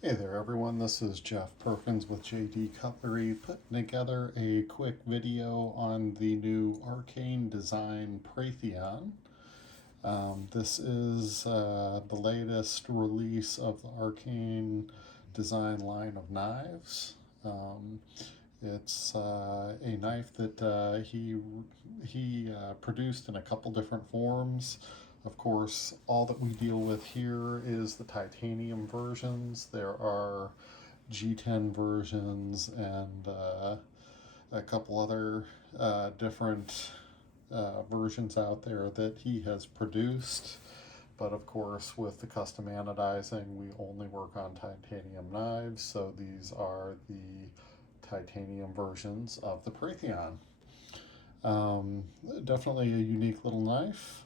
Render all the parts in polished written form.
Hey there everyone, this is Jeff Perkins with JD Cutlery putting together a quick video on the new Arcane Design Preytheon. This is the latest release of the Arcane Design line of knives. It's a knife that he produced in a couple different forms. Of course, all that we deal with here is the titanium versions. There are G10 versions and a couple other different versions out there that he has produced. But of course, with the custom anodizing, we only work on titanium knives, so these are the titanium versions of the Preytheon. Um, Definitely a unique little knife.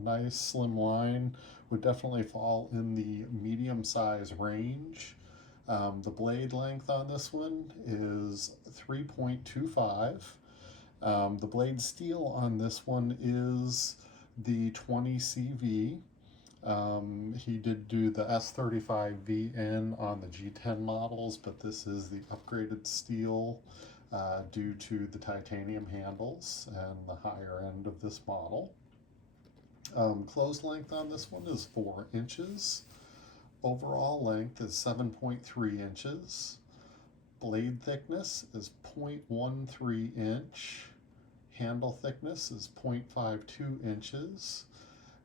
Nice slim line, would definitely fall in the medium size range. The blade length on this one is 3.25. The blade steel on this one is the 20 CV. He did do the S35VN on the G10 models, but this is the upgraded steel due to the titanium handles and the higher end of this model. Close length on this one is 4 inches. Overall length is 7.3 inches. Blade thickness is 0.13 inch. Handle thickness is 0.52 inches.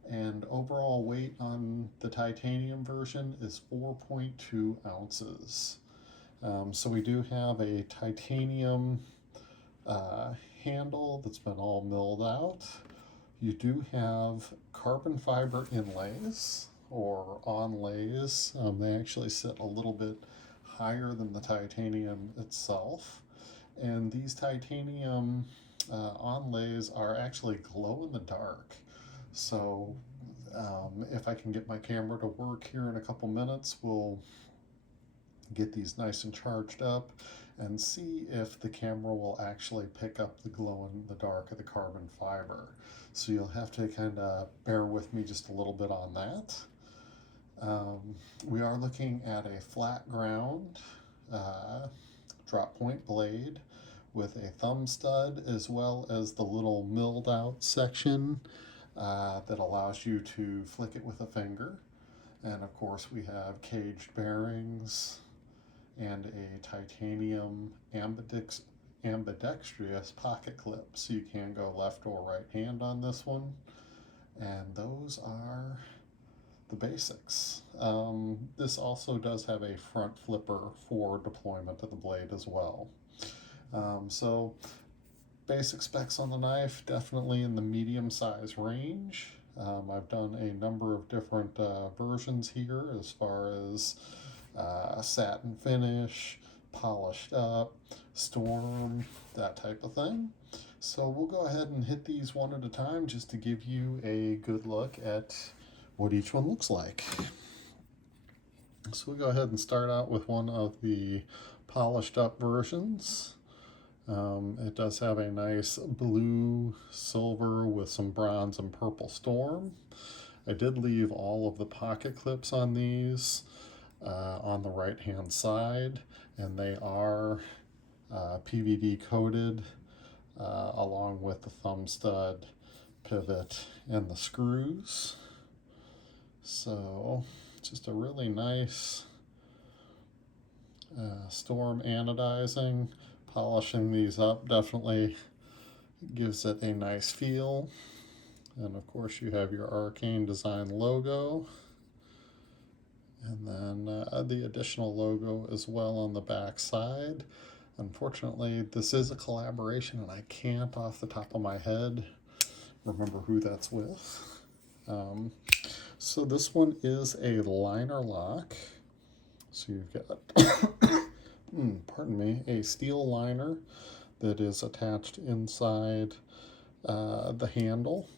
And overall weight on the titanium version is 4.2 ounces. So we do have a titanium handle that's been all milled out. You do have carbon fiber inlays or onlays. They actually sit a little bit higher than the titanium itself. And these titanium onlays are actually glow in the dark. So if I can get my camera to work here in a couple minutes, we'll get these nice and charged up and see if the camera will actually pick up the glow in the dark of the carbon fiber. So you'll have to kind of bear with me just a little bit on that. We are looking at a flat ground drop point blade with a thumb stud, as well as the little milled out section that allows you to flick it with a finger. And of course we have caged bearings and a titanium ambidextrous pocket clip, so you can go left or right hand on this one. And those are the basics. This also does have a front flipper for deployment of the blade as well. So basic specs on the knife, definitely in the medium size range. I've done a number of different versions here as far as satin finish, polished up, storm, that type of thing. So we'll go ahead and hit these one at a time just to give you a good look at what each one looks like. So we'll go ahead and start out with one of the polished up versions. It does have a nice blue silver with some bronze and purple storm. I did leave all of the pocket clips on these on the right hand side, and they are PVD coated along with the thumb stud, pivot, and the screws. So just a really nice storm anodizing. Polishing these up definitely gives it a nice feel. And of course you have your Arcane Design logo, and then the additional logo as well on the back side. Unfortunately, this is a collaboration and I can't off the top of my head remember who that's with. So this one is a liner lock. So you've got pardon me, a steel liner that is attached inside the handle.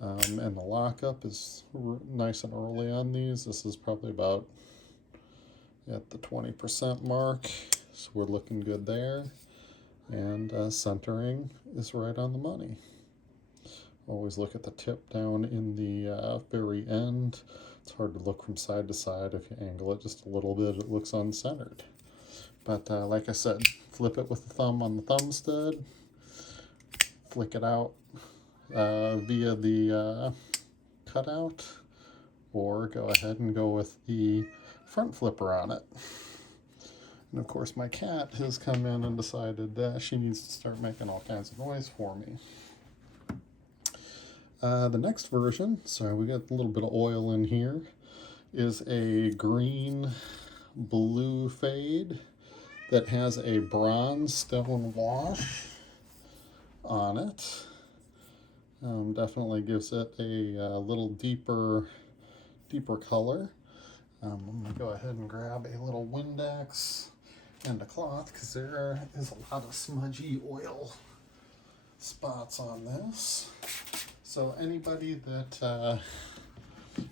And the lockup is nice and early on these. This is probably about at the 20% mark, so we're looking good there. And centering is right on the money. Always look at the tip down in the very end It's hard to look from side to side. If you angle it just a little bit, it looks uncentered. But like I said, flip it with the thumb on the thumb stud, flick it out via the cutout, or go ahead and go with the front flipper on it. And of course my cat has come in and decided that she needs to start making all kinds of noise for me. The next version, sorry, we got a little bit of oil in here, is a green blue fade that has a bronze stone wash on it. Definitely gives it a little deeper color. I'm going to go ahead and grab a little Windex and a cloth because there is a lot of smudgy oil spots on this. So anybody that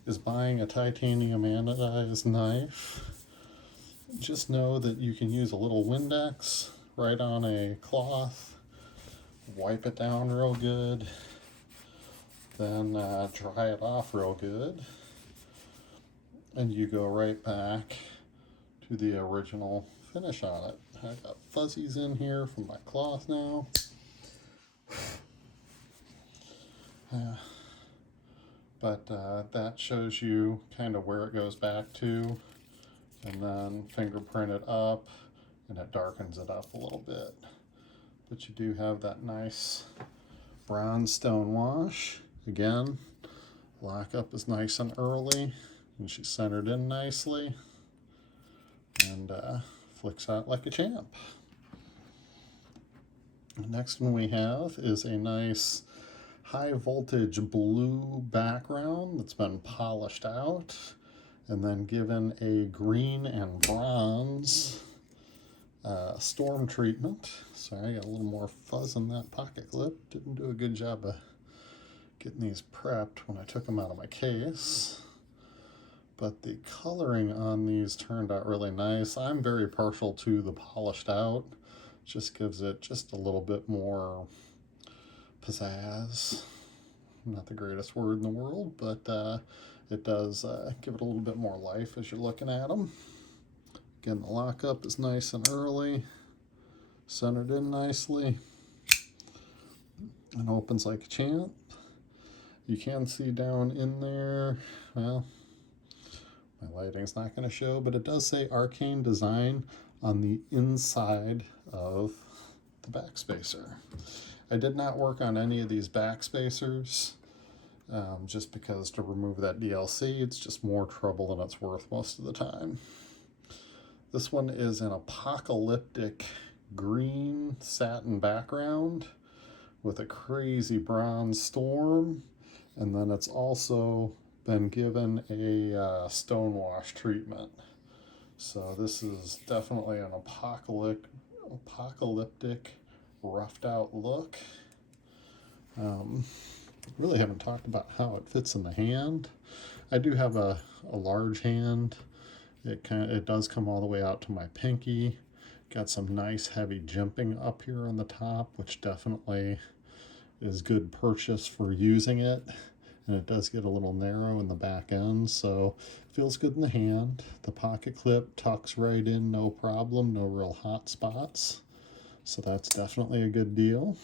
is buying a titanium anodized knife, just know that you can use a little Windex right on a cloth, wipe it down real good, then dry it off real good, and you go right back to the original finish on it. I've got fuzzies in here from my cloth now. But that shows you kind of where it goes back to, and then fingerprint it up, and it darkens it up a little bit. But you do have that nice bronze stone wash. Again, lockup is nice and early, and she's centered in nicely, and flicks out like a champ. The next one we have is a nice high voltage blue background that's been polished out and then given a green and bronze storm treatment. Sorry, I got a little more fuzz in that pocket clip. Didn't do a good job of getting these prepped when I took them out of my case. But the coloring on these turned out really nice. I'm very partial to the polished out. Just gives it just a little bit more pizzazz. Not the greatest word in the world, but it does give it a little bit more life as you're looking at them. Again, the lockup is nice and early, centered in nicely, and opens like a champ. You can see down in there, well, my lighting's not going to show, but it does say Arcane Design on the inside of the backspacer. I did not work on any of these backspacers just because to remove that DLC, it's just more trouble than it's worth most of the time. This one is an apocalyptic green satin background with a crazy bronze storm, and then it's also been given a stonewash treatment. So this is definitely an apocalyptic roughed out look. Really haven't talked about how it fits in the hand. I do have a large hand. It does come all the way out to my pinky. Got some nice heavy jimping up here on the top, which definitely is good purchase for using it. And it does get a little narrow in the back end, so feels good in the hand. The pocket clip tucks right in, no problem, no real hot spots. So that's definitely a good deal.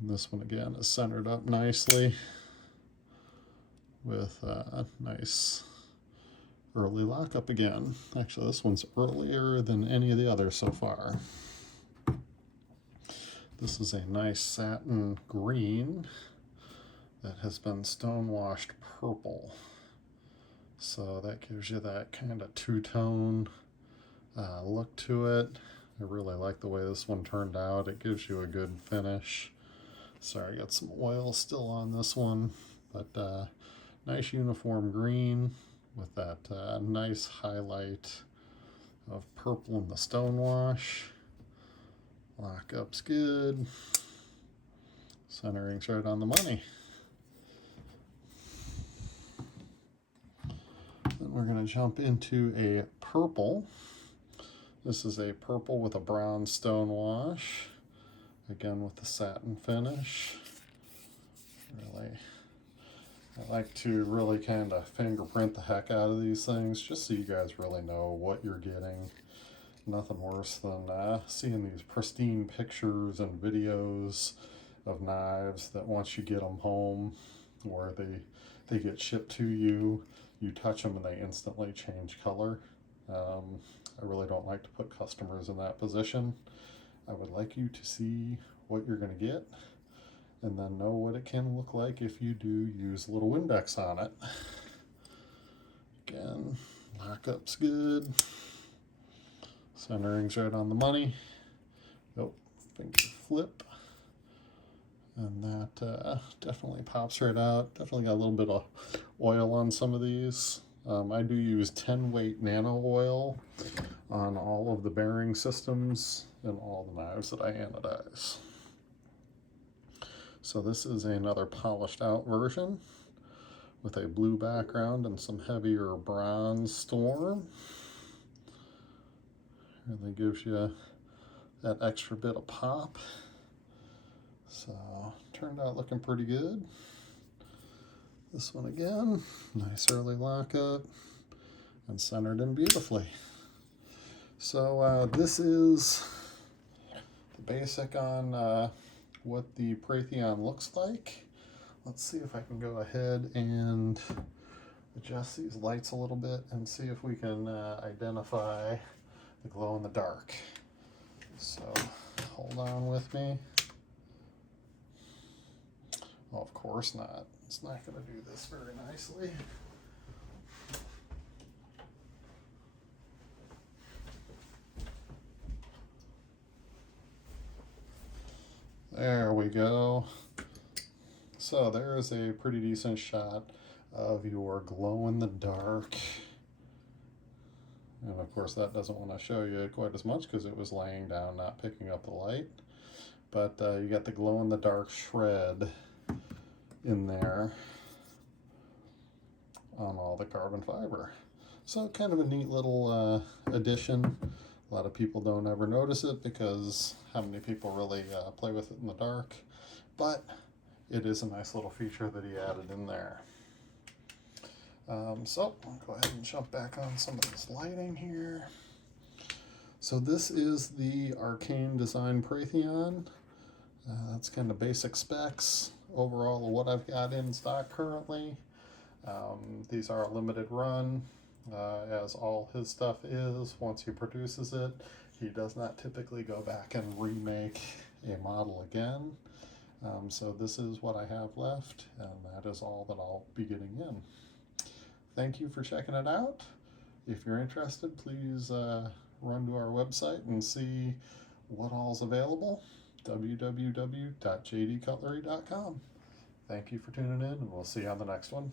And this one again is centered up nicely with a nice early lockup again. Actually, this one's earlier than any of the others so far. This is a nice satin green that has been stonewashed purple. So that gives you that kind of two-tone look to it. I really like the way this one turned out. It gives you a good finish. Sorry, I got some oil still on this one, but nice uniform green with that nice highlight of purple in the stonewash. Lockup's good. Centering's right on the money. Then we're going to jump into a purple. This is a purple with a brown stone wash, again with the satin finish. Really I like to really kind of fingerprint the heck out of these things just so you guys really know what you're getting. Nothing worse than seeing these pristine pictures and videos of knives that once you get them home, where they get shipped to you, you touch them and they instantly change color. I really don't like to put customers in that position. I would like you to see what you're going to get and then know what it can look like if you do use a little Windex on it. Again, lockup's good. Centering's right on the money. Oh, finger flip. And that definitely pops right out. Definitely got a little bit of oil on some of these. I do use 10 weight nano oil on all of the bearing systems and all the knives that I anodize. So this is another polished out version with a blue background and some heavier bronze storm. Really gives you that extra bit of pop. So turned out looking pretty good. This one again, nice early lockup and centered in beautifully. So this is the basic on what the Preytheon looks like. Let's see if I can go ahead and adjust these lights a little bit and see if we can identify the glow in the dark. So hold on with me. Oh, of course not. It's not going to do this very nicely. There we go. So there is a pretty decent shot of your glow in the dark. And of course that doesn't want to show you quite as much because it was laying down, not picking up the light. But you got the glow in the dark shred in there on all the carbon fiber. So kind of a neat little addition. A lot of people don't ever notice it because how many people really play with it in the dark, but it is a nice little feature that he added in there. So I'll go ahead and jump back on some of this lighting here. So this is the Arcane Design Preytheon. That's kind of basic specs overall of what I've got in stock currently. These are a limited run, as all his stuff is. Once he produces it, he does not typically go back and remake a model again. So this is what I have left, and that is all that I'll be getting in. Thank you for checking it out. If you're interested, please run to our website and see what all's available. www.jdcutlery.com. Thank you for tuning in, and we'll see you on the next one.